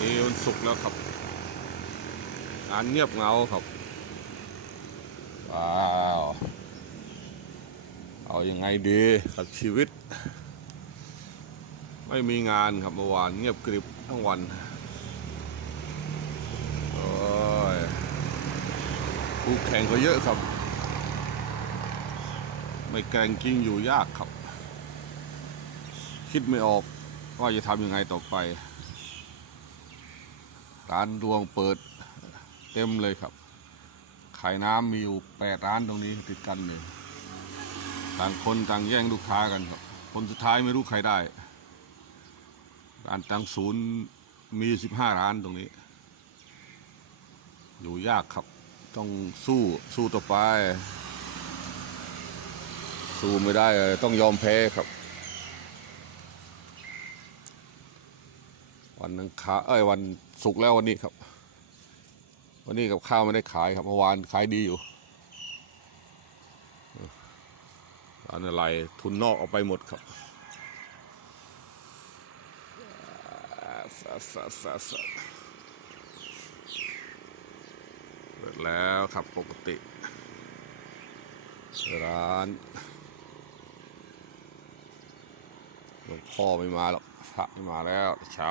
นี่มันสุกร์แล้วครับงานเงียบเงาครับ ว้าว เอาอยัางไงดีกับชีวิต ไม่มีงานครับเมื่อวานเงียบกริบทั้งวันโอ้ยคู่แข่งก็เยอะครับ ไม่แกร่งจริงอยู่ยากครับ คิดไม่ออกว่าจะทำยังไงต่อไป ร้านดวงเปิดเต็มเลยครับ ขายน้ำมีอยู่แปดร้านตรงนี้ติดกันเลยต่างคนต่างแย่งลูกค้ากันครับ คนสุดท้ายไม่รู้ใครได้ ร้านตังศูนย์มีสิบห้าร้านตรงนี้ อยู่ยากครับ ต้องสู้สู้ต่อไป สู้ไม่ได้ต้องยอมแพ้ครับ วันนังคาเอ้ยวันศุกร์แล้ววันนี้ครับ วันนี้กับข้าวไม่ได้ขายครับเมื่อวานขายดีอยู่ร้านอะไรทุนนอกเอาไปหมดครับเปิดแล้วครับปกติ ร้านหลวงพ่อไม่มาหรอกพระไม่มาแล้วเช้า